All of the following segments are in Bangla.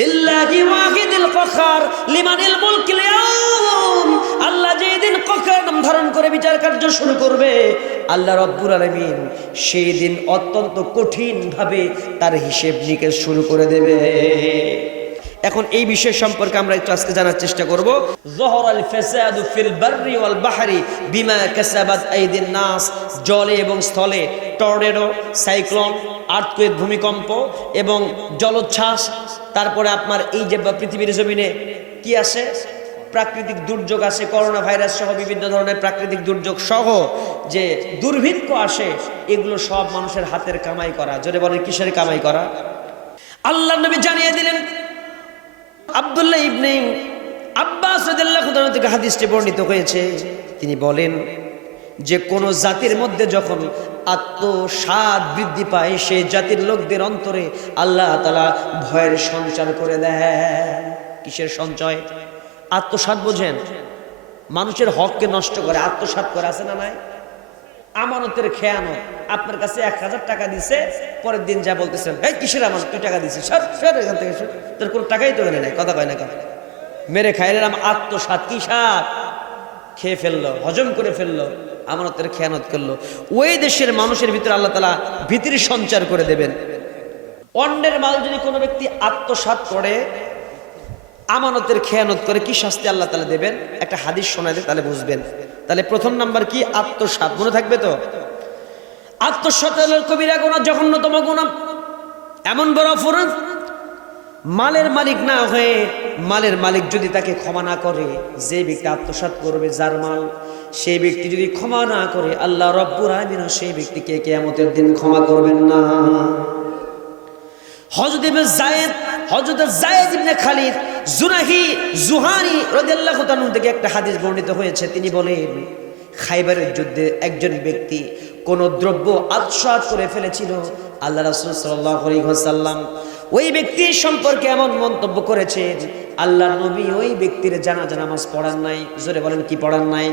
লিল্লাহি ওয়াহিদিল কাহার লিমানিল মুলকিল ইয়াউম। আল্লাহ যেদিন কাহার নাম ধারণ করে বিচার কার্য শুরু করবে, আল্লাহ রাব্বুল আলামিন সেই দিন অত্যন্ত কঠিন ভাবে তার হিসেব নিকেশ শুরু করে দেবে। এখন এই বিষয় সম্পর্কে আমরা একটু আজকে জানার চেষ্টা করব। যহরাল ফাসাদু ফিল বাররি ওয়াল বাহরি বিমা কাসাবাত আইদিন নাস। জলে এবং স্থলে টর্নেডো, সাইক্লোন, আর্থকুয়েক, ভূমিকম্প এবং জলোচ্ছ্বাস, তারপরে আপনার এই যে পৃথিবীর জমিনে কি আসে, প্রাকৃতিক দুর্যোগ আসে, করোনা ভাইরাস সহ বিভিন্ন ধরনের প্রাকৃতিক দুর্যোগ সহ যে দুর্ভিক্ষ আসে, এগুলো সব মানুষের হাতের কামাই করা। জোরে বলেন, কিসের কামাই করা? আল্লাহর নবী জানিয়ে দিলেন। আব্দুল্লাহ ইবনে আব্বাস রাদিয়াল্লাহু তাআলা থেকে হাদিসটি বর্ণিত হয়েছে, তিনি বলেন যে কোন জাতির মধ্যে যখন আত্মসাৎ বৃদ্ধি পায়, সেই জাতির লোকদের অন্তরে আল্লাহ তাআলা ভয়ের সঞ্চার করে দেয়। কিসের সঞ্চয়? আত্মসাৎ বোঝেন? মানুষের হককে নষ্ট করে আত্মসাৎ করে, আছে না নাই? আমানতের খেয়ানত। আপনার কাছে 1000 টাকা দিছে, পরের দিন যা বলতেছেন, এই কিসের আমানত, তুই টাকা দিছিস, সর এখান থেকে, তোর কোনো টাকাই তো এনে নাই, কথা কয় না কেন? মেরে খাইলাম, আত্মসাৎ। কি সাত? খেয়ে ফেললো, হজম করে ফেললো, আমানতের খেয়ানত করলো। ওই দেশের মানুষের ভিতরে আল্লাহ তাআলা ভীতির সঞ্চার করে দেবেন। অন্যের মাল যদি কোনো ব্যক্তি আত্মসাৎ করে, আমানতের খেয়ানত করে, কি শাস্তি আল্লাহ তাআলা দেবেন? একটা হাদিস শোনায় দেয়, তাহলে বুঝবেন। তাহলে প্রথম নাম্বার কি? আত্মসাৎ। মনে থাকবে তো? আত্মসাৎ হলো কবিরা গুনাহ, জঘন্যতম গুনাহ, এমন বড় অপরাধ। মালের মালিক না হয়ে, মালের মালিক যদি তাকে ক্ষমা না করে, যে ব্যক্তি আত্মসাৎ করবে, যার মাল, সেই ব্যক্তি যদি ক্ষমা না করে, আল্লাহ রাব্বুল আলামিন সেই ব্যক্তিকে কিয়ামতের দিন ক্ষমা করবেন না। হযরত যায়েদ ইবনে খালিদ জুহানি রাদিয়াল্লাহু তাআলা থেকে একটা হাদিস বর্ণিত হয়েছে। তিনি বলেন, খাইবারের যুদ্ধে একজন ব্যক্তি কোন দ্রব্য আত্মসাৎ করে ফেলেছিল। আল্লাহ রাসূল সাল্লাল্লাহু আলাইহি ওয়াসাল্লাম ওই ব্যক্তির সম্পর্কে এমন মন্তব্য করেছেন, আল্লাহর নবী ওই ব্যক্তির জানাজা নামাজ পড়ান নাই। জোরে বলেন, কি পড়ান নাই?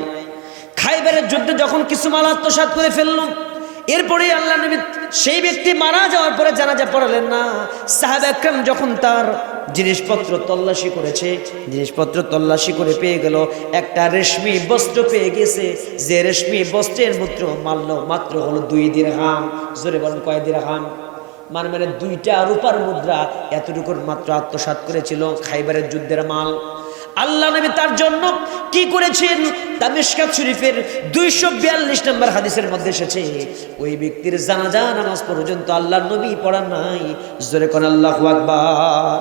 খাইবারের যুদ্ধে যখন কিছু মাল আত্মসাৎ করে ফেলল, এরপরে আল্লাহ নবী সেই ব্যক্তি মারা যাওয়ার পরে জানাজা পড়ালেন না। সাহাবা একরাম যখন তার জিনিসপত্র তল্লাশি করেছে, জিনিসপত্র তল্লাশি করে পেয়ে গেল একটা রেশমি বস্ত্র পেয়ে গেছে, যে রেশমি বস্ত্রের মাত্র হলো 2 দিরহাম। জোরে বলেন, কয় দিরহাম? মানে 2টা রূপার মুদ্রা, এতটুকুর মাত্র আত্মসাৎ করেছিল খাইবারের যুদ্ধের মাল। আল্লাহ নবী তার জন্য কি করেছেন? মিশকাত শরীফের 242 নম্বর হাদিসের মধ্যে এসেছে, ওই ব্যক্তির জানাজা নামাজ পর্যন্ত আল্লাহর নবী পড়ান নাই। জোরে কোন আল্লাহু আকবার।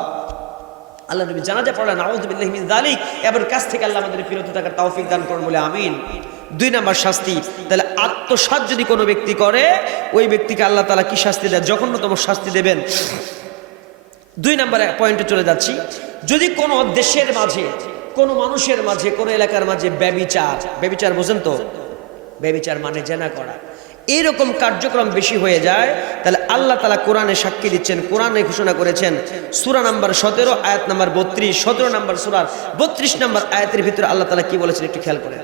আল্লাহ নবী জানাজা পড়ান, আউযু বিল্লাহি মিন যালিক। এবার কাছ থেকে আল্লাহ আমাদের বিরত থাকার তৌফিক দান করুন বলে আমিন। 2 নম্বর শাস্তি। তাহলে আত্মসাৎ যদি কোনো ব্যক্তি করে, ওই ব্যক্তিকে আল্লাহ তাআলা কি শাস্তি দেন? জঘন্যতম শাস্তি দেবেন। 2 নম্বর পয়েন্টে চলে যাচ্ছি। যদি কোনো দেশের মাঝে, কোনো মানুষের মাঝে, কোনো এলাকার মাঝে ব্যভিচার বোঝেন তো? ব্যভিচার মানে জেনা করা, এইরকম কার্যক্রম বেশি হয়ে যায়, তাহলে আল্লাহ তাআলা কোরআনে সাক্ষী দিচ্ছেন, কোরআনে ঘোষণা করেছেন, সূরা নাম্বার 17 আয়াত নাম্বার 32, 17 নম্বর সূরার 32 নম্বর আয়াতের ভিতরে আল্লাহ তাআলা কি বলেছেন একটু খেয়াল করেন।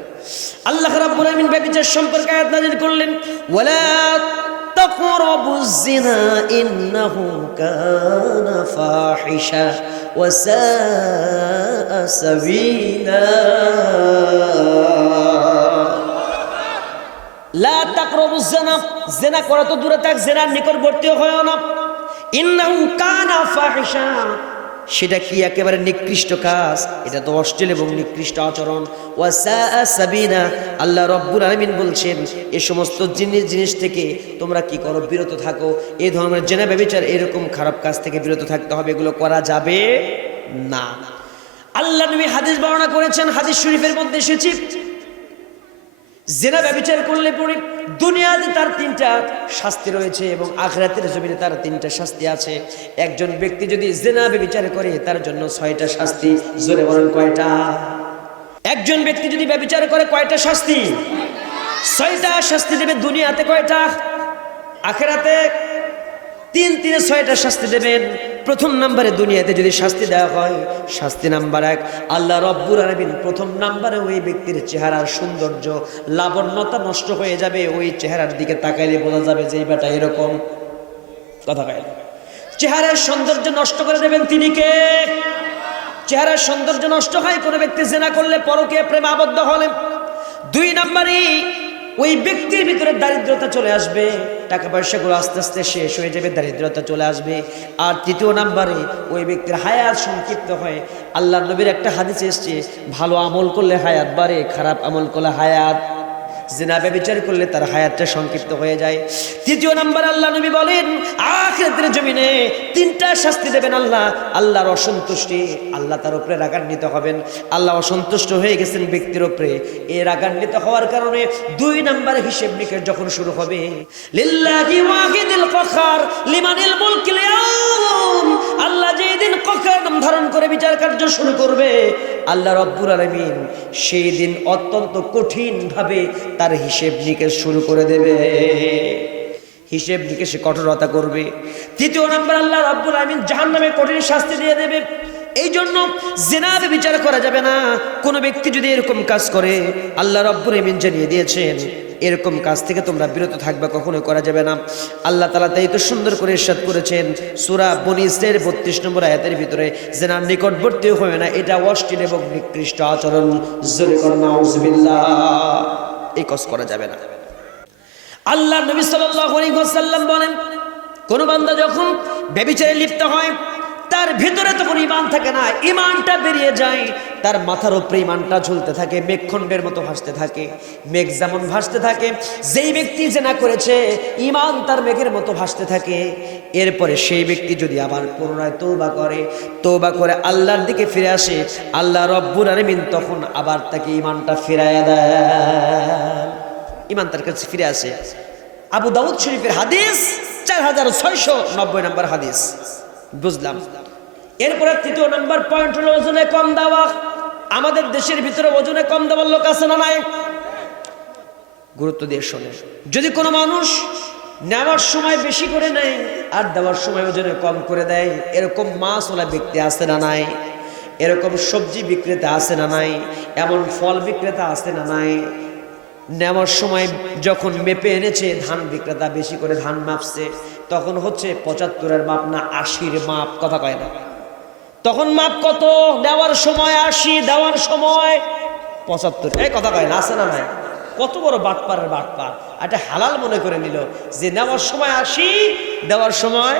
আল্লাহ রাব্বুল আলামিন ব্যভিচার সম্পর্কে আয়াত নাযিল করলেন, ওয়ালা তাকরাবুজ জিনা ইন্নাহু কানা ফাহিশা ওয়া সাআ সাবিলা। লা তাকরাবুজ জিনা, জিনা করা তো দূরে থাক, জিনার নিকটবর্তীও হয় না। ইন্নাহু কানা ফাহিশা, সেটা কি একেবারে নিকৃষ্ট কাজ, এটা তো অশ্লীল এবং নিকৃষ্ট আচরণ। ওয়া সাআ সাবিনা, আল্লাহ রাব্বুল আলামিন বলছেন এই সমস্ত জিনিস থেকে তোমরা কি করো? বিরত থাকো। এই ধরনের জেনা ব্যভিচার, এরকম খারাপ কাজ থেকে বিরত থাকতে হবে, এগুলো করা যাবে না। আল্লাহ নবী হাদিস বর্ণনা করেছেন, হাদিস শরীফের মধ্যে এসেছে, জেনা ব্যভিচার করলে পরে দুনিয়াতে তার 3টা শাস্তি রয়েছে এবং আখিরাতের জমিনে তার 3টা শাস্তি আছে। একজন ব্যক্তি যদি জেনা ব্যভিচার করে, তার জন্য 6টা শাস্তি। জোরে বলেন, কয়টা? একজন ব্যক্তি যদি ব্যভিচার করে, কয়টা শাস্তি? 6টা শাস্তি দেবে। দুনিয়াতে কয়টা? আখিরাতে 3 6টা শাস্তি দেবেন। প্রথম নম্বরে দুনিয়াতে যদি শাস্তি দেওয়া হয়, শাস্তি নাম্বার 1, আল্লাহ রাব্বুল আলামিন প্রথম নম্বরে ওই ব্যক্তির চেহারার সৌন্দর্য, লাবণ্যতা নষ্ট হয়ে যাবে। ওই চেহারার দিকে তাকাইলে বোঝা যাবে যে এই বেটা এরকম। কথা কয়, চেহারার সৌন্দর্য নষ্ট করে দেবেন তিনি কে? চেহারার সৌন্দর্য নষ্ট হয় কোনো ব্যক্তি জিনা করলে, পরকীয়া প্রেমে আবদ্ধ হলে। 2 নম্বরে ওই ব্যক্তির ভিতরে দারিদ্রতা চলে আসবে, টাকা পয়সাগুলো আস্তে আস্তে শেষ হয়ে যাবে, দারিদ্রতা চলে আসবে। আর 3 নম্বরে ওই ব্যক্তির হায়াত সংক্ষিপ্ত হয়। আল্লাহর নবীর একটা হাদিস এসেছে, ভালো আমল করলে হায়াত বাড়ে, খারাপ আমল করলে হায়াত, জিনা ব্যভিচার করলে তার হায়াতটা সংক্ষিপ্ত হয়ে যায়। 3 নম্বর আল্লাহ নবী বলেন আখিরাতের জমিনে 3টা শাস্তি দেবেন আল্লাহ। আল্লাহর অসন্তুষ্টি, আল্লাহ তার উপরে রাগান্বিত হবেন। আল্লাহ অসন্তুষ্ট হয়ে গেছেন ব্যক্তির উপরে, এই রাগান্বিত হওয়ার কারণে 2 নম্বর হিসেব নিকেশ যখন শুরু হবে, লিল্লাহি ওয়াহিদিল কাহার লিমানিল মুলকিল ইয়াউম, আল্লাহ যেদিন কাহার নাম ধারণ করে বিচার কার্য শুরু করবে, আল্লাহ রব্বুল আলামিন সেই দিন অত্যন্ত কঠিন ভাবে তার হিসেব নিকেশ শুরু করে দেবে, হিসেব নিকেশে কঠোরতা করবে। 3 নম্বর আল্লাহ রব্বুল আলামিন জাহান্নামে কঠিন শাস্তি দিয়ে দেবে। এই জন্য জিনা বিচার করা যাবে না। কোনো ব্যক্তি যদি এরকম কাজ করে, আল্লাহ রব্বুল আলামিন জানিয়ে দিয়েছেন এরকম কাজ থেকে তোমরা বিরত থাকবে, কখনোই করা যাবে না। আল্লাহ তাআলা তাই তো সুন্দর করে ইরশাদ করেছেন সূরা বনী ইসরাঈলের 32 নম্বর আয়াতের ভিতরে, জিনার নিকটবর্তী হয় না, এটা অশ্লীল এবং নিকৃষ্ট আচরণ। জোরে করুন নাউজুবিল্লাহ, এই কাজ করা যাবে না। আল্লাহ নবী সাল্লাল্লাহু আলাইহি ওয়াসাল্লাম বলেন, কোন বান্দা যখন ব্যভিচারে লিপ্ত হয়, তার ভিতরে তখন ঈমান থাকে না, ঈমানটা বেরিয়ে যায়, তার মাথার উপরে ঈমানটা ঝুলতে থাকে, মেঘখণ্ডের মতো ভাসতে থাকে। মেঘ যেমন ভাসতে থাকে, যেই ব্যক্তি জিনা করেছে ঈমান তার মেঘের মতো ভাসতে থাকে। এরপরে সেই ব্যক্তি যদি আবার পুনরায় তওবা করে আল্লাহর দিকে ফিরে আসে, আল্লাহ রব্বুল আলামিন তখন আবার তাকে ঈমানটা ফিরাইয়া দেয়, ঈমান তার কাছে ফিরে আসে। আবু দাউদ শরীফের হাদিস 4690 নম্বর হাদিস। বুঝলাম। এরপরে 3 নম্বর পয়েন্ট হলো ওজনে কম দেওয়া। আমাদের দেশের ভিতরে ওজনে কম দেওয়ার লোক আছে না নাই? গুরুত্ব দিয়ে শোনে। যদি কোনো মানুষ নেওয়ার সময় বেশি করে নেয় আর দেওয়ার সময় ওজনে কম করে দেয়, এরকম মাছওয়ালা ব্যক্তি আছে না নাই? এরকম সবজি বিক্রেতা আছে না নাই? এমন ফল বিক্রেতা আছে না নাই? নেওয়ার সময় যখন মেপে এনেছে, ধান বিক্রেতা বেশি করে ধান মাপছে, তখন হচ্ছে 75-এর মাপ না 80-এর মাপ, কথা কয় না। তখন মাপ কত? নেওয়ার সময় 80, দেওয়ার সময় 75। এই কথা কয় না, আছে না নাই? কত বড় বাটপারের বাটপার! এটা হালাল মনে করে নিল যে নেওয়ার সময় 80, দেওয়ার সময়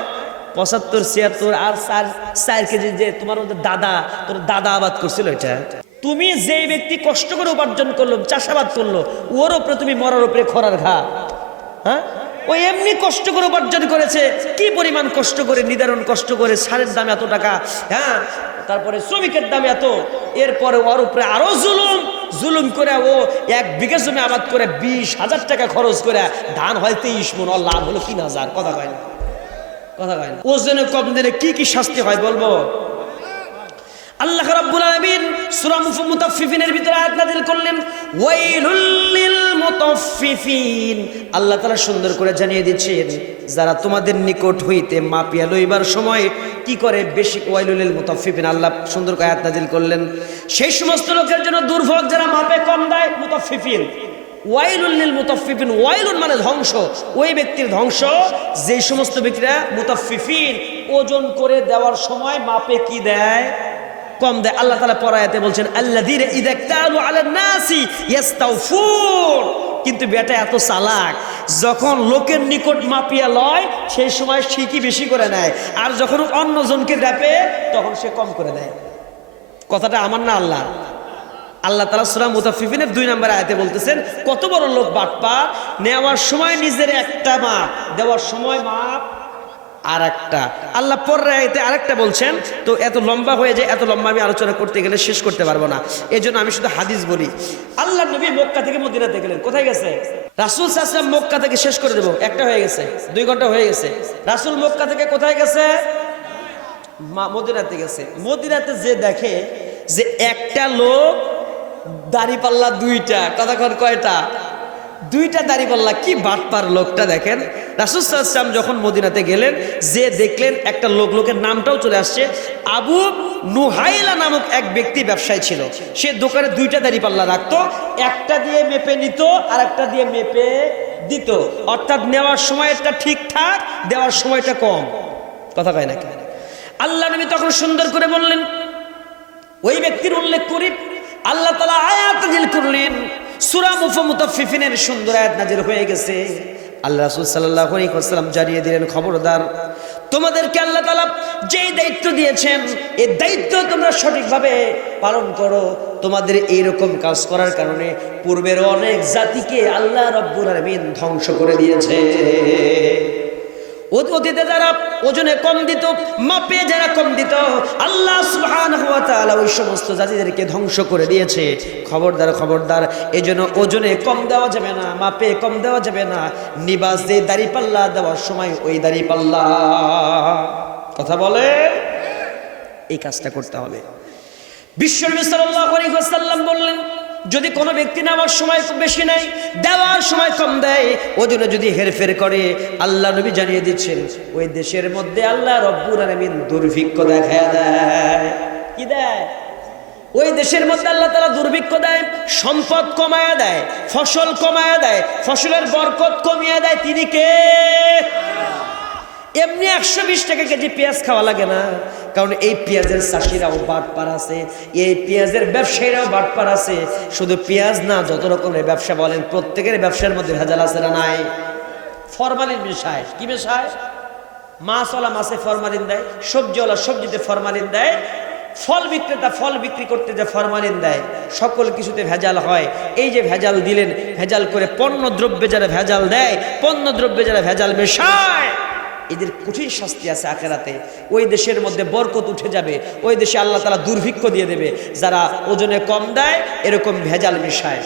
75, 76 আর 4 কেজি। যে তোমার তোর দাদা আবাদ করছিল, এটা তুমি যে ব্যক্তি কষ্ট করে উপার্জন করলো, চাষাবাদ করলো, ওর উপরে তুমি মরার উপরে খরার ঘা। হ্যাঁ, ওই এমনি কষ্ট করে উপার্জন করেছে, কি পরিমাণ কষ্ট করে, নিদারুণ কষ্ট করে, সারের দাম এত টাকা, হ্যাঁ, তারপরে শ্রমিকের দাম এত, এরপরে ওর উপরে আরো জুলুম করে ও 1 বিঘা জমি আবাদ করে 20,000 টাকা খরচ করে ধান হয় 23 মণ, ওর লাভ হলো 3,000। কথা কয় না, কথা কয় না। ওজনে কম দিলে কি কি শাস্তি হয় বলবো? আল্লাহ রাব্বুল আলামিন সূরা মুতাফফিফিনের ভিতরে আয়াত নাযিল করলেন, ওয়াইলুল লিল মুতাফফিফিন। আল্লাহ তাআলা সুন্দর করে জানিয়ে দিচ্ছেন, যারা তোমাদের নিকট হইতে মাপিয়া লইবার সময় কি করে বেশি, ওয়াইলুল লিল মুতাফফিফিন। আল্লাহ সুন্দর করে আয়াত নাযিল করলেন, সেই সমস্ত লোকের জন্য দুর্ভোগ যারা মাপে কম দেয়, মুতাফফিফিন। ওয়াইলুল লিল মুতাফফিফিন, ওয়াইলুন মানে ধ্বংস, ওই ব্যক্তির ধ্বংস যে সমস্ত ব্যক্তিরা মুতাফফিফিন, ওজন করে দেওয়ার সময় মাপে কি দেয়, কম দেয়। আল্লাহ তাআলা পরের আয়াতে বলছেন, আল্লাযীনা ইযা ইক্তালু আলান নাসি ইস্তাওফুন। কিন্তু বেটা এত চালাক, যখন লোকের নিকট মাপিয়া লয় সেই সময় ঠিকই বেশি করে নেয়, আর যখন অন্যজনকে দেখে তখন সে কম করে দেয়। কথাটা আমার না আল্লাহ। আল্লাহ তাআলা সূরা মুতাফফিফিনের 2 নম্বর আয়াতে বলতেছেন, কত বড় লোক বাটপার, নেওয়ার সময় নিজের একটা মাপ, দেওয়ার সময় মাপ আর একটা। আল্লাহ পরের আয়াতে আরেকটা বলছেন। তো এত লম্বা হয়ে যায়, এত লম্বা আমি আলোচনা করতে গেলে শেষ করতে পারবো না, এই জন্য আমি শুধু হাদিস বলি। আল্লাহ নবী মক্কা থেকে মদিনাতে গেলেন, কোথায় গেছে? রাসূল সাল্লাল্লাহু আলাইহি ওয়াসাল্লাম মক্কা থেকে শেষ করে দেবো, 1টা হয়ে গেছে, 2 ঘন্টা হয়ে গেছে। রাসূল মক্কা থেকে কোথায় গেছে? মদিনাতে গেছে। মদিনাতে যে দেখে যে একটা লোক দাড়িপাল্লা 2টা, কতক্ষণ কয়টা? 2টা দাড়িপাল্লা, কি বাটপার লোকটা দেখেন। রাসূল সাল্লাল্লাহু আলাইহি ওয়াসাল্লাম যখন মদিনাতে গেলেন, যে দেখলেন একটা লোকের নামটাও চলে আসছে, আবু নুহাইলা নামক এক ব্যক্তি ব্যবসায়ী ছিল। সে দোকানে 2টা দাড়িপাল্লা রাখতো, একটা দিয়ে মেপে নিত আর একটা দিয়ে মেপে দিত, অর্থাৎ নেওয়ার সময়টা ঠিকঠাক, দেওয়ার সময়টা কম। কথা কয় না? আল্লাহ নবী তখন সুন্দর করে বললেন, ওই ব্যক্তির উল্লেখ করি, আল্লাহ তাআলা আয়াত নাযিল করলেন, সূরা মুতাফফিফিনের সুন্দর আয়াত নাযিল হয়ে গেছে। আল্লাহ রাসূল সাল্লাল্লাহু আলাইহি ওয়াসাল্লাম জানিয়ে দিলেন, খবরদার, তোমাদেরকে আল্লাহ তাআলা যেই দায়িত্ব দিয়েছেন এই দায়িত্ব তোমরা সঠিকভাবে পালন করো। তোমাদের এইরকম কাজ করার কারণে পূর্বের অনেক জাতিকে আল্লাহ রাব্বুল আলামিন ধ্বংস করে দিয়েছে। অতীতে যারা ওজনে কম দিত, মাপে যারা কম দিত, আল্লাহ সুবহানাহু ওয়া তাআলা ওই সমস্ত জাতিদেরকে ধ্বংস করে দিয়েছে। খবরদার, খবরদার, এজন্য ওজনে কম দেওয়া যাবে না, মাপে কম দেওয়া যাবে না। নিবাস দিয়ে দাড়িপাল্লা দেওয়ার সময় ওই দাড়িপাল্লা, কথা বলে, এই কাজটা করতে হবে। বিশ্বনবী সাল্লাল্লাহু আলাইহি ওয়াসাল্লাম বললেন, যদি কোনো ব্যক্তি নেওয়ার সময় বেশি নেয়, দেওয়ার সময় কম দেয়, ওজনে যদি হেরফের করে, আল্লাহ নবী জানিয়ে দিচ্ছেন ওই দেশের মধ্যে আল্লাহ রব্বুল আলামিন দুর্ভিক্ষ দেখায় দেয়। কি দেয়? ওই দেশের মধ্যে আল্লাহ তাআলা দুর্ভিক্ষ দেয়, সম্পদ কমায়া দেয়, ফসল কমায়া দেয়, ফসলের বরকত কমিয়ে দেয়। তিনি কে? এমনি 120 টাকা কেজি পেঁয়াজ খাওয়া লাগে না, কারণ এই পেঁয়াজের চাষিরাও বাটপার আছে, এই পেঁয়াজের ব্যবসায়ীরাও বাটপার আছে। শুধু পেঁয়াজ না, যত রকমের ব্যবসা বলেন, প্রত্যেকের ব্যবসার মধ্যে ভেজাল আছে না নাই? ফরমালিন মেশায়। কি মেশায়? মাছওয়ালা মাছে ফরমালিন দেয়, সবজিওয়ালা সবজিতে ফরমালিন দেয়, ফল বিক্রেতা ফল বিক্রি করতে যে ফরমালিন দেয়, সকল কিছুতে ভেজাল হয়। এই যে ভেজাল দিলেন, ভেজাল করে পণ্য দ্রব্যে যারা ভেজাল দেয়, পণ্য দ্রব্যে যারা ভেজাল মেশায়, এদের কঠিন শাস্তি আছে আখিরাতে। ওই দেশের মধ্যে বরকত উঠে যাবে, ওই দেশে আল্লাহ তাআলা দুর্ভিক্ষ দিয়ে দেবে। যারা ওজনে কম দেয়, এরকম ভেজাল মেশায়,